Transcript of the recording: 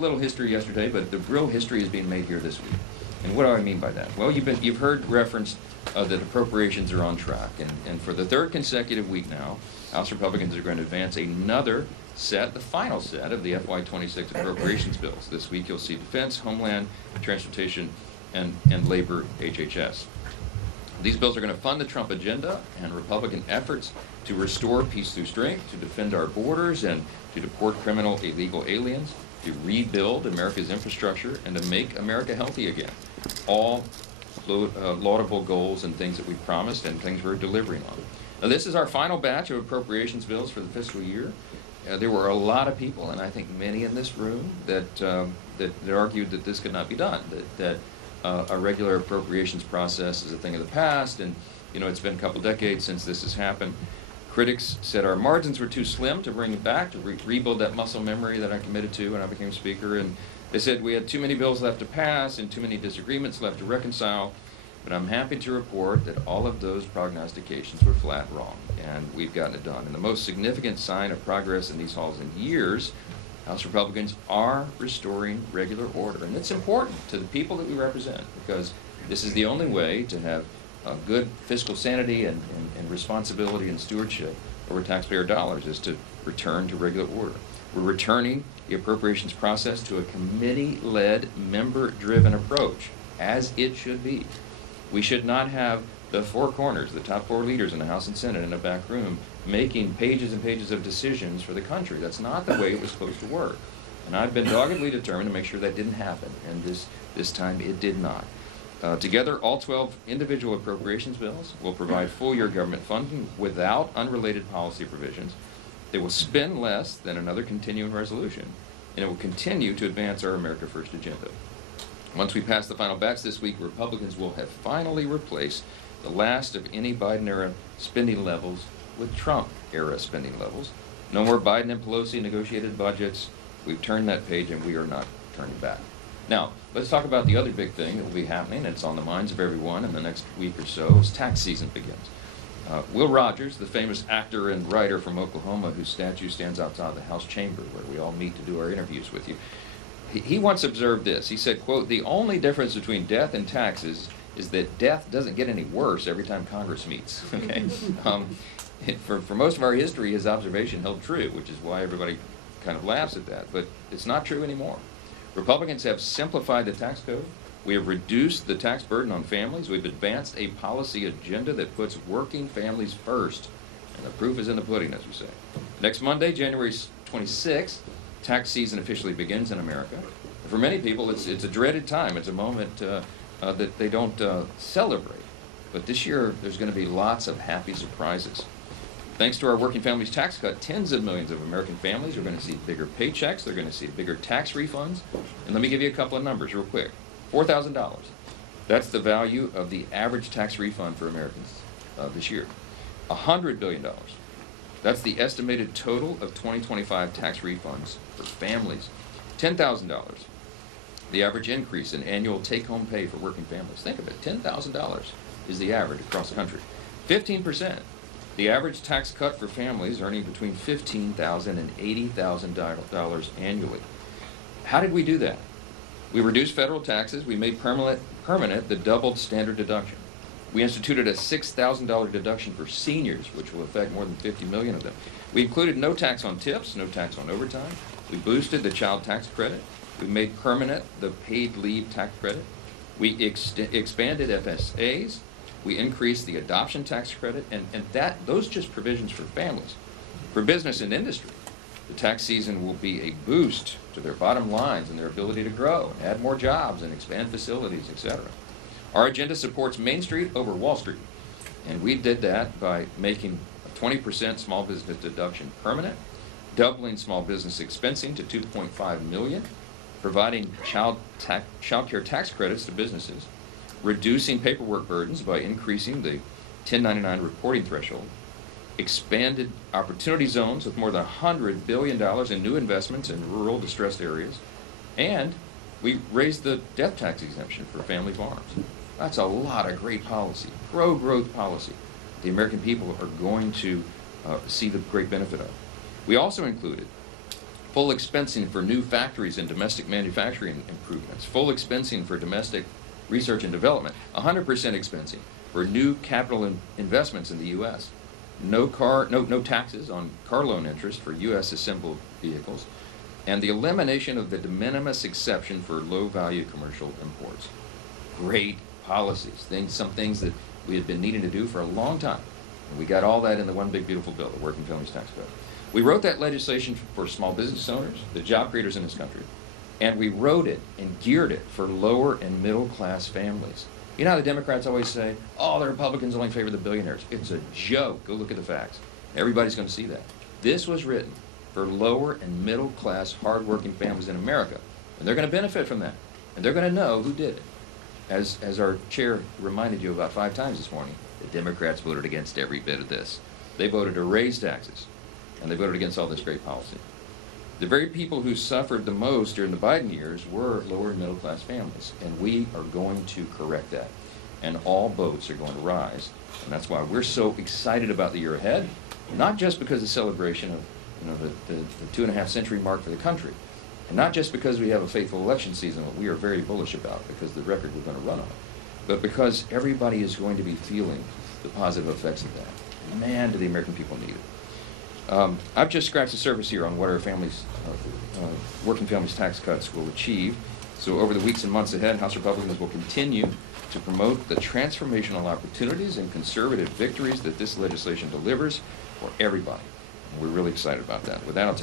Little history yesterday, but the real history is being made here this week. And what do I mean by that? Well, you've heard reference that appropriations are on track, and for the third consecutive week now, House Republicans are going to advance another set, the final set of the FY26 appropriations bills. This week you'll see Defense, Homeland, Transportation, and Labor HHS. These bills are going to fund the Trump agenda and Republican efforts to restore peace through strength, to defend our borders, and to deport criminal illegal aliens, to rebuild America's infrastructure, and to make America healthy again. All laudable goals and things that we promised and things we're delivering on. Now, this is our final batch of appropriations bills for the fiscal year. There were a lot of people, and I think many in this room, that argued that this could not be done, that a regular appropriations process is a thing of the past, and it's been a couple decades since this has happened. Critics said our margins were too slim to bring it back, to rebuild that muscle memory that I committed to when I became Speaker, and they said we had too many bills left to pass and too many disagreements left to reconcile. But I'm happy to report that all of those prognostications were flat wrong, and we've gotten it done. And the most significant sign of progress in these halls in years, House Republicans are restoring regular order. And it's important to the people that we represent, because this is the only way to have good fiscal sanity and responsibility and stewardship over taxpayer dollars, is to return to regular order. We're returning the appropriations process to a committee-led, member-driven approach, as it should be. We should not have the four corners, the top four leaders in the House and Senate in a back room, making pages and pages of decisions for the country. That's not the way it was supposed to work. And I've been doggedly determined to make sure that didn't happen, and this time it did not. Together, all 12 individual appropriations bills will provide full-year government funding without unrelated policy provisions. They will spend less than another continuing resolution, and it will continue to advance our America First agenda. Once we pass the final batch this week, Republicans will have finally replaced the last of any Biden-era spending levels with Trump-era spending levels. No more Biden and Pelosi negotiated budgets. We've turned that page, and we are not turning back. Now, let's talk about the other big thing that will be happening. It's on the minds of everyone in the next week or so, as tax season begins. Will Rogers, the famous actor and writer from Oklahoma, whose statue stands outside the House chamber where we all meet to do our interviews with you, he once observed this. He said, quote, "The only difference between death and taxes is that death doesn't get any worse every time Congress meets." Okay. For most of our history, his observation held true, which is why everybody kind of laughs at that. But it's not true anymore. Republicans have simplified the tax code. We have reduced the tax burden on families. We've advanced a policy agenda that puts working families first. And the proof is in the pudding, as we say. Next Monday, January 26th, tax season officially begins in America. For many people, it's a dreaded time. It's a moment that they don't celebrate. But this year, there's going to be lots of happy surprises. Thanks to our Working Families Tax Cut, tens of millions of American families are going to see bigger paychecks. They're going to see bigger tax refunds. And let me give you a couple of numbers real quick. $4,000. That's the value of the average tax refund for Americans this year. $100 billion. That's the estimated total of 2025 tax refunds for families. $10,000. The average increase in annual take-home pay for working families. Think of it. $10,000 is the average across the country. 15%. The average tax cut for families earning between $15,000 and $80,000 annually. How did we do that? We reduced federal taxes. We made permanent the doubled standard deduction. We instituted a $6,000 deduction for seniors, which will affect more than 50 million of them. We included no tax on tips, no tax on overtime. We boosted the child tax credit. We made permanent the paid leave tax credit. We expanded FSAs. We increased the adoption tax credit, and those just provisions for families. For business and industry, the tax season will be a boost to their bottom lines and their ability to grow, and add more jobs, and expand facilities, etc. Our agenda supports Main Street over Wall Street, and we did that by making a 20% small business deduction permanent, doubling small business expensing to $2.5 million, providing child care tax credits to businesses, reducing paperwork burdens by increasing the 1099 reporting threshold, expanded opportunity zones with more than $100 billion in new investments in rural distressed areas, and we raised the death tax exemption for family farms. That's a lot of great policy, pro-growth policy. The American people are going to see the great benefit of. We also included full expensing for new factories and domestic manufacturing improvements, full expensing for domestic research and development, 100% expensing for new capital investments in the U.S., no taxes on car loan interest for U.S. assembled vehicles, and the elimination of the de minimis exception for low-value commercial imports. Great policies, some things that we had been needing to do for a long time. And we got all that in the one big beautiful bill, the Working Families Tax Code. We wrote that legislation for small business owners, the job creators in this country, and we wrote it and geared it for lower and middle class families. You know how the Democrats always say, oh, the Republicans only favor the billionaires. It's a joke. Go look at the facts. Everybody's going to see that. This was written for lower and middle class, hardworking families in America. And they're going to benefit from that. And they're going to know who did it. As our chair reminded you about 5 times this morning, the Democrats voted against every bit of this. They voted to raise taxes. And they voted against all this great policy. The very people who suffered the most during the Biden years were lower and middle class families, and we are going to correct that. And all boats are going to rise, and that's why we're so excited about the year ahead, not just because of the celebration of the 2.5 century mark for the country, and not just because we have a faithful election season that we are very bullish about because the record we're going to run on, but because everybody is going to be feeling the positive effects of that. Man, do the American people need it. I've just scratched the surface here on what our working families tax cuts will achieve. So over the weeks and months ahead, House Republicans will continue to promote the transformational opportunities and conservative victories that this legislation delivers for everybody. And we're really excited about that. With that, I'll take